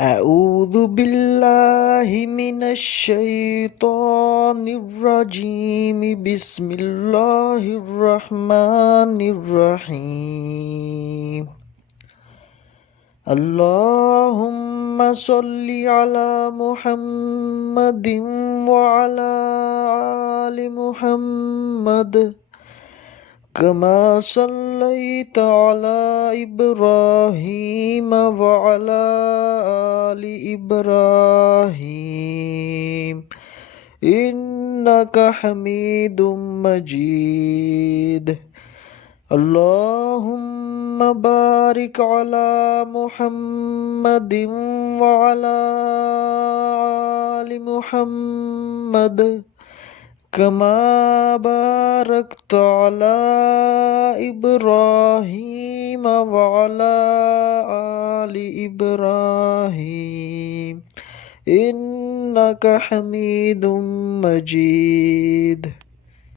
أعوذ بالله من الشيطان الرجيم. بسم الله الرحمن الرحيم. اللهم صل على محمد وعلى آل محمد كما صليت على إبراهيم وعلى آل إبراهيم إنك حميد مجيد. اللهم بارك على محمد وعلى آل محمد كما باركت على إبراهيم وعلى آل إبراهيم إنك حميد مجيد.